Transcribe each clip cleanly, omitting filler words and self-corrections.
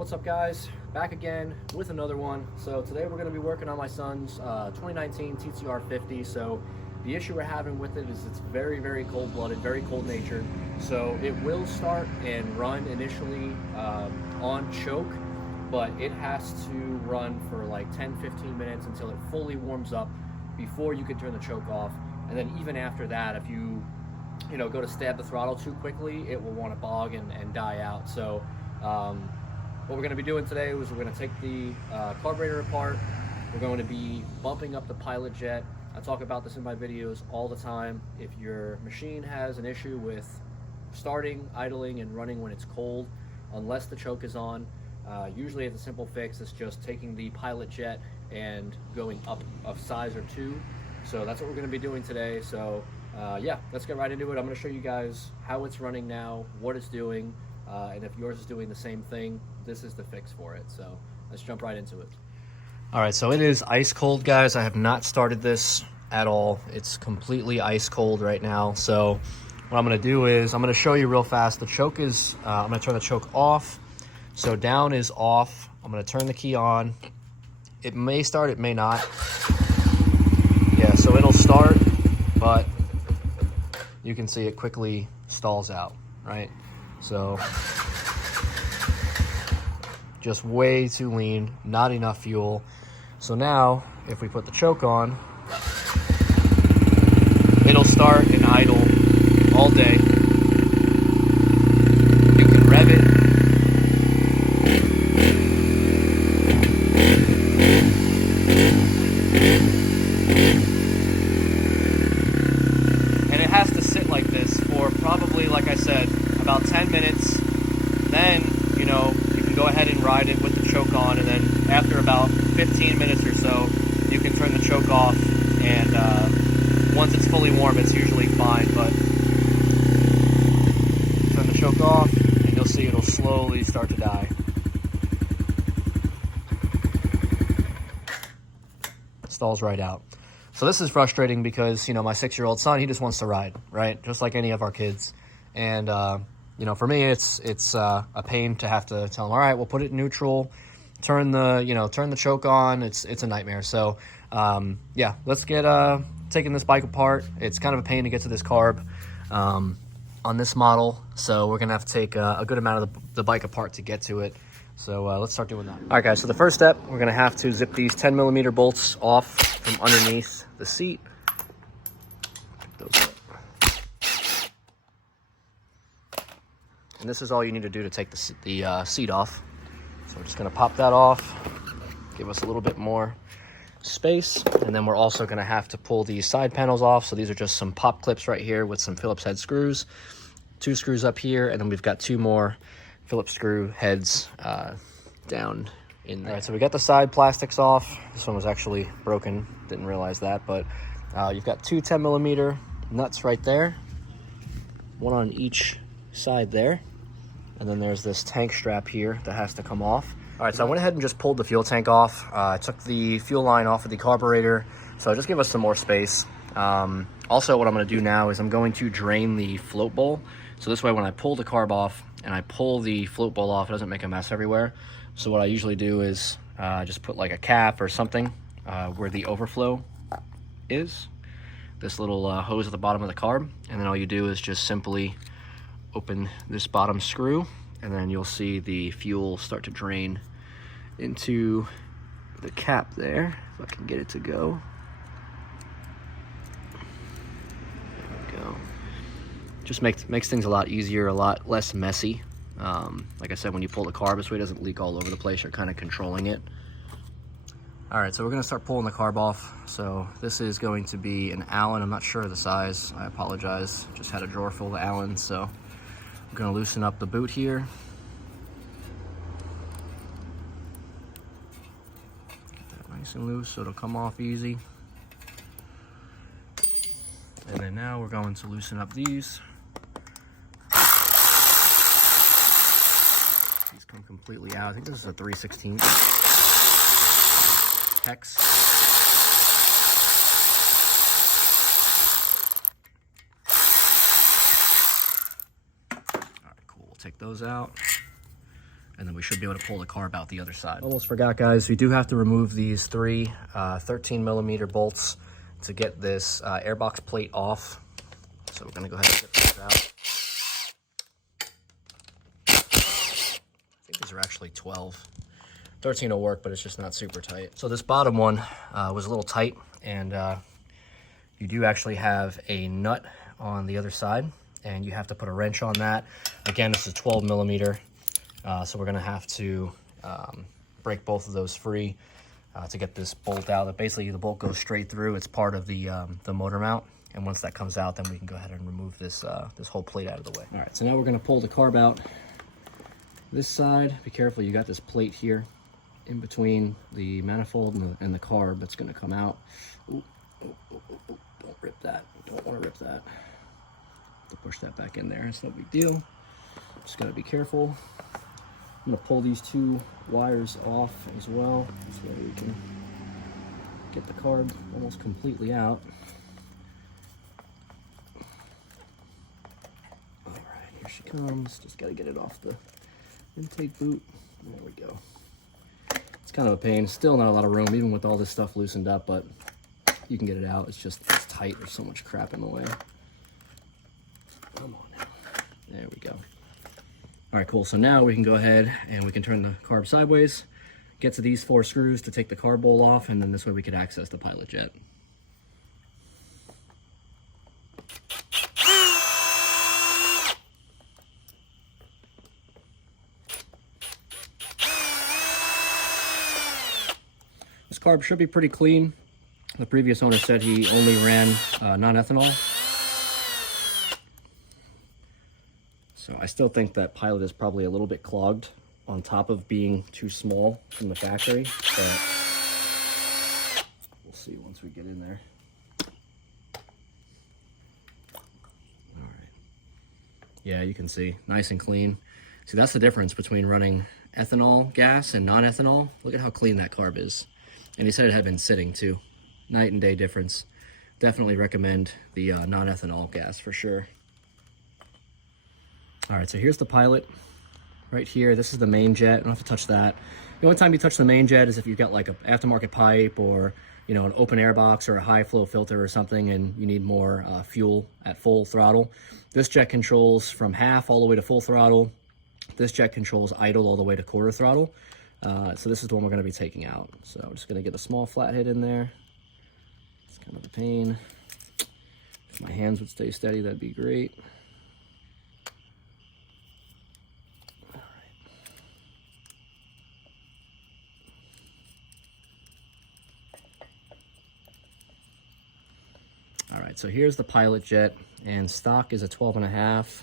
What's up, guys? Back again with another one. So today we're going to be working on my son's 2019 TTR 50. So the issue we're having with it is it's very cold-blooded, very cold-natured. So it will start and run initially on choke, but it has to run for like 10-15 minutes until it fully warms up before you can turn the choke off. And then even after that, if you go to stab the throttle too quickly, it will want to bog and die out. So what we're going to be doing today is we're going to take the carburetor apart. We're going to be bumping up the pilot jet. I talk about this in my videos all the time. If your machine has an issue with starting, idling, and running when it's cold, unless the choke is on, usually it's a simple fix. It's just taking the pilot jet and going up a size or two. So that's what we're going to be doing today. So yeah, let's get right into it. I'm going to show you guys how it's running now, what it's doing, and if yours is doing the same thing, this is the fix for it. So let's jump right into it. All right, so it is ice cold, guys. I have not started this at all. It's completely ice cold right now. So what I'm going to do is I'm going to show you real fast. The choke is, I'm going to turn the choke off. So down is off. I'm going to turn the key on. It may start, it may not. Yeah, so it'll start, but you can see it quickly stalls out, right? So just way too lean, not enough fuel. So now if we put the choke on, it'll start and idle all day. You can rev it. And it has to sit like this for probably, like I said, about 10 minutes. Then, you can go ahead and ride it with the choke on, and then after about 15 minutes or so, you can turn the choke off, and once it's fully warm, it's usually fine. But turn the choke off, and you'll see it'll slowly start to die. Stalls right out. So this is frustrating because, my 6-year-old son, he just wants to ride, right? Just like any of our kids. And, for me, it's a pain to have to tell him, all right, we'll put it in neutral, turn the choke on. It's a nightmare. So, yeah, let's get taking this bike apart. It's kind of a pain to get to this carb on this model. So we're going to have to take a good amount of the bike apart to get to it. So let's start doing that. All right, guys, so the first step, we're going to have to zip these 10mm bolts off from underneath the seat. Pick those up. And this is all you need to do to take the seat off. So we're just going to pop that off, give us a little bit more space. And then we're also going to have to pull these side panels off. So these are just some pop clips right here with some Phillips head screws. 2 screws up here, and then we've got 2 more Phillips screw heads down in there. All right, so we got the side plastics off. This one was actually broken, didn't realize that, but you've got 2 10mm nuts right there, one on each side there, and then there's this tank strap here that has to come off. All right, so I went ahead and just pulled the fuel tank off. I took the fuel line off of the carburetor, so just give us some more space. Also, what I'm going to do now is I'm going to drain the float bowl. So this way, when I pull the carb off and I pull the float bowl off, it doesn't make a mess everywhere. So what I usually do is just put like a cap or something where the overflow is. This little hose at the bottom of the carb. And then all you do is just simply open this bottom screw, and then you'll see the fuel start to drain into the cap there. If I can get it to go. Just makes things a lot easier, a lot less messy. Like I said, when you pull the carb, this way it doesn't leak all over the place. You're kind of controlling it. All right, so we're gonna start pulling the carb off. So this is going to be an Allen. I'm not sure of the size. I apologize. Just had a drawer full of Allens. So I'm gonna loosen up the boot here. Get that nice and loose so it'll come off easy. And then now we're going to loosen up these. Come completely out. I think this is a 3/16 hex. All right, cool. We'll take those out. and then we should be able to pull the carb out the other side. Almost forgot, guys, we do have to remove these three 13mm bolts to get this airbox plate off. So we're gonna go ahead and get those out. I think these are actually 12. 13 will work, but it's just not super tight. So this bottom one was a little tight, and you do actually have a nut on the other side, and you have to put a wrench on that. Again, this is 12mm, so we're gonna have to break both of those free to get this bolt out. But basically, the bolt goes straight through. It's part of the motor mount, and once that comes out, then we can go ahead and remove this this whole plate out of the way. All right, so now we're gonna pull the carb out this side. Be careful, you got this plate here in between the manifold and the carb that's going to come out. Ooh, ooh, ooh, ooh. Don't rip that. Don't want to rip that. To push that back in there. It's no big deal. Just got to be careful. I'm going to pull these two wires off as well. This way we can get the carb almost completely out. All right, here she comes. Just got to get it off the intake boot. There we go. It's kind of a pain. Still not a lot of room, even with all this stuff loosened up, but you can get it out. It's just, it's tight. There's so much crap in the way. Come on now. There we go. All right, cool. So now we can go ahead and we can turn the carb sideways, get to these 4 screws to take the carb bowl off, and then this way we can access the pilot jet. This carb should be pretty clean. The previous owner said he only ran non-ethanol. So I still think that pilot is probably a little bit clogged on top of being too small from the factory. But we'll see once we get in there. All right. Yeah, you can see, nice and clean. See, that's the difference between running ethanol gas and non-ethanol. Look at how clean that carb is. And he said it had been sitting too. Night and day difference. Definitely recommend the non-ethanol gas for sure. All right, so here's the pilot right here. This is the main jet. I don't have to touch that. The only time you touch the main jet is if you've got like an aftermarket pipe or, you know, an open air box or a high flow filter or something, and you need more fuel at full throttle. This jet controls from half all the way to full throttle. This jet controls idle all the way to quarter throttle. So this is the one we're going to be taking out. So I'm just going to get a small flathead in there. It's kind of a pain. If my hands would stay steady, that'd be great. All right. All right, so here's the pilot jet, and stock is a 12.5,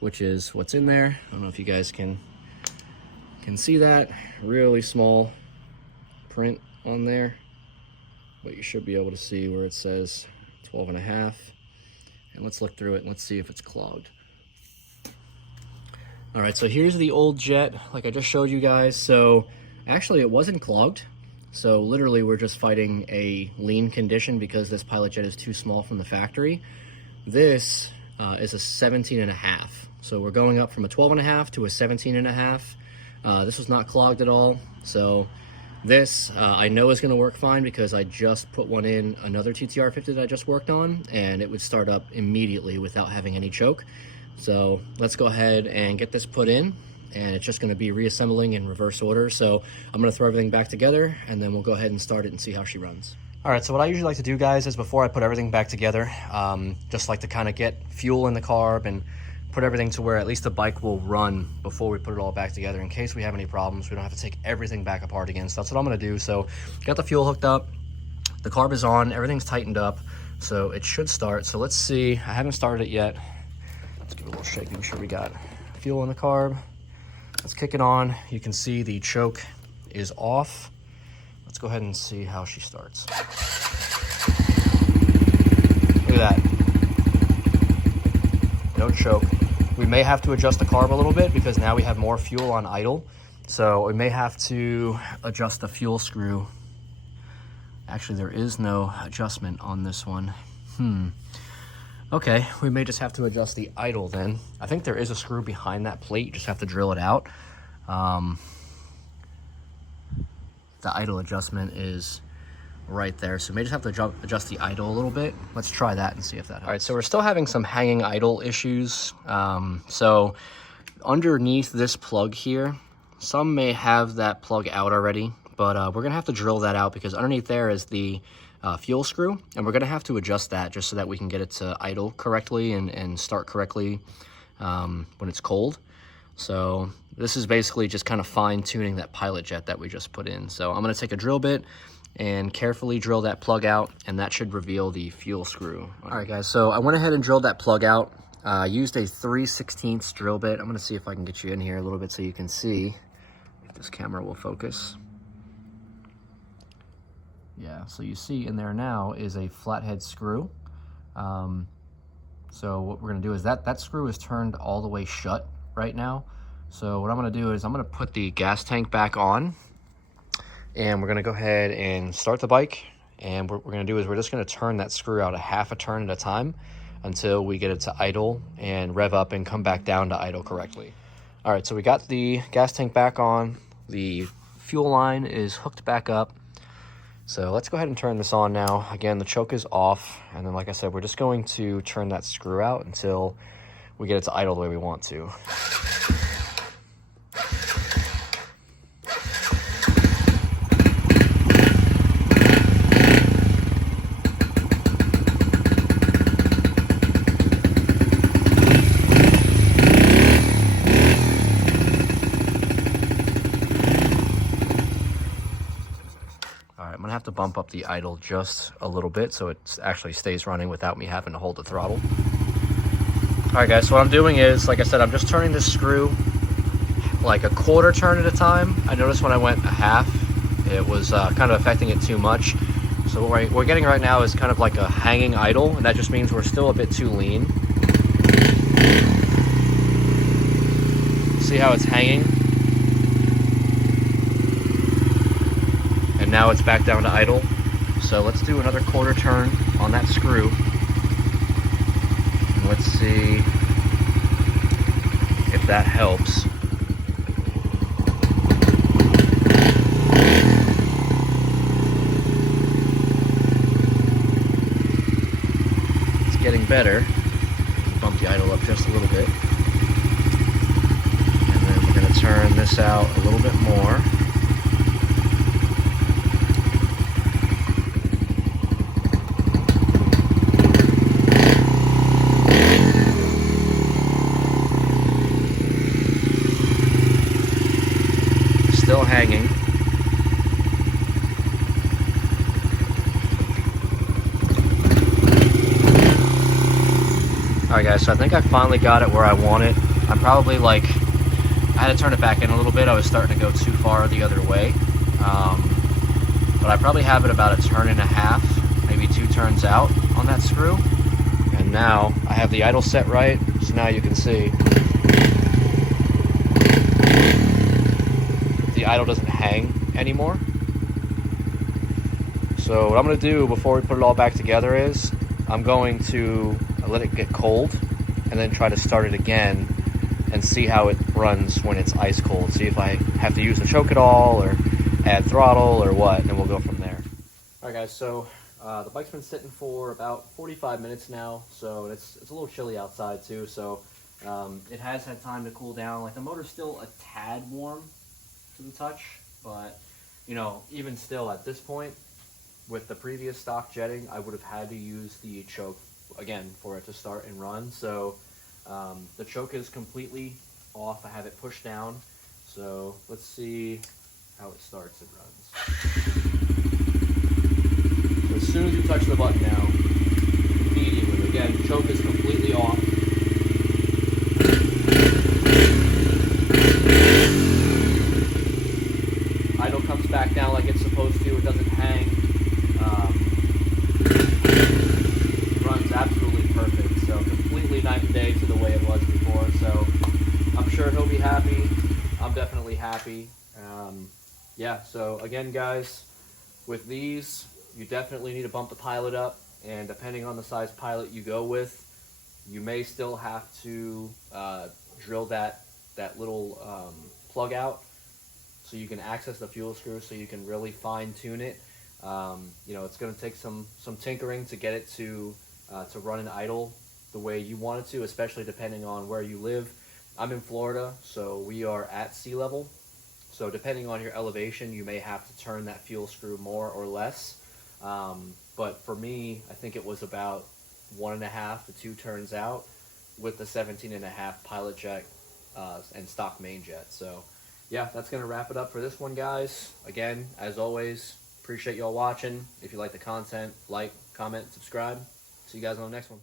which is what's in there. I don't know if you guys can see that. Really small print on there, but you should be able to see where it says 12.5. And let's look through it and let's see if it's clogged. All right, so here's the old jet like I just showed you guys. So actually it wasn't clogged. So literally we're just fighting a lean condition because this pilot jet is too small from the factory. This is a 17.5. So we're going up from a 12.5 to a 17.5. This was not clogged at all. So this I know is going to work fine because I just put one in another TTR 50 that I just worked on, and it would start up immediately without having any choke. So let's go ahead and get this put in, and it's just going to be reassembling in reverse order. So I'm going to throw everything back together, and then we'll go ahead and start it and see how she runs. All right, so what I usually like to do, guys, is before I put everything back together, just like to kind of get fuel in the carb and put everything to where at least the bike will run before we put it all back together in case we have any problems. We don't have to take everything back apart again. So that's what I'm going to do. So got the fuel hooked up, the carb is on, everything's tightened up, so it should start. So let's see. I haven't started it yet. Let's give it a little shake, make sure we got fuel in the carb. Let's kick it on. You can see the choke is off. Let's go ahead and see how she starts. Look at that. No choke. We may have to adjust the carb a little bit because now we have more fuel on idle. So we may have to adjust the fuel screw. Actually, there is no adjustment on this one. Okay, we may just have to adjust the idle then. I think there is a screw behind that plate. You just have to drill it out. The idle adjustment is right there, so we may just have to adjust the idle a little bit. Let's try that and see if that helps. All right, so we're still having some hanging idle issues. So underneath this plug here, some may have that plug out already, but we're gonna have to drill that out because underneath there is the fuel screw, and we're gonna have to adjust that just so that we can get it to idle correctly and start correctly when it's cold. So this is basically just kind of fine tuning that pilot jet that we just put in. So I'm gonna take a drill bit and carefully drill that plug out, and that should reveal the fuel screw. All right guys, so I went ahead and drilled that plug out. Used a 3/16 drill bit. I'm gonna see if I can get you in here a little bit so you can see if this camera will focus. Yeah, so you see in there now is a flathead screw. So what we're gonna do is that screw is turned all the way shut right now. So what I'm gonna do is I'm gonna put the gas tank back on, and we're gonna go ahead and start the bike. And what we're gonna do is we're just gonna turn that screw out a half a turn at a time until we get it to idle and rev up and come back down to idle correctly. All right, so we got the gas tank back on. The fuel line is hooked back up. So let's go ahead and turn this on now. Again, the choke is off. And then, like I said, we're just going to turn that screw out until we get it to idle the way we want to. I'm gonna have to bump up the idle just a little bit so it actually stays running without me having to hold the throttle. All right guys, so what I'm doing is, like I said, I'm just turning this screw like a quarter turn at a time. I noticed when I went a half, it was kind of affecting it too much. So what we're getting right now is kind of like a hanging idle, and that just means we're still a bit too lean. See how it's hanging? And now it's back down to idle. So let's do another quarter turn on that screw. And let's see if that helps. It's getting better. Bump the idle up just a little bit. And then we're gonna turn this out a little bit more. Still hanging. Alright guys, so I think I finally got it where I want it. I'm probably like, I had to turn it back in a little bit. I was starting to go too far the other way. But I probably have it about a turn and a half, maybe 2 turns out on that screw. And now I have the idle set right, so now you can see the idle doesn't hang anymore. So what I'm going to do before we put it all back together is I'm going to let it get cold and then try to start it again and see how it runs when it's ice cold. See if I have to use the choke at all or add throttle or what, and we'll go from there. Alright guys, so the bike's been sitting for about 45 minutes now, so it's a little chilly outside too, so it has had time to cool down. Like, the motor's still a tad warm to the touch, but you know, even still at this point with the previous stock jetting, I would have had to use the choke again for it to start and run. So the choke is completely off. I have it pushed down, so let's see how it starts and runs. So as soon as you touch the button now, immediately, again, choke is completely off. Idle comes back down like it's supposed to. It doesn't hang. Runs absolutely perfect. So completely night and day to the way it was before. So I'm sure he'll be happy. I'm definitely happy. Yeah, so again, guys, with these, you definitely need to bump the pilot up. And depending on the size pilot you go with, you may still have to drill that little plug out so you can access the fuel screw, so you can really fine tune it. You know, it's going to take some tinkering to get it to run and idle the way you want it to, especially depending on where you live. I'm in Florida, so we are at sea level. So depending on your elevation, you may have to turn that fuel screw more or less. But for me, I think it was about 1.5 to 2 turns out with the 17.5 pilot jet and stock main jet. So yeah, that's going to wrap it up for this one, guys. Again, as always, appreciate y'all watching. If you like the content, like, comment, subscribe. See you guys on the next one.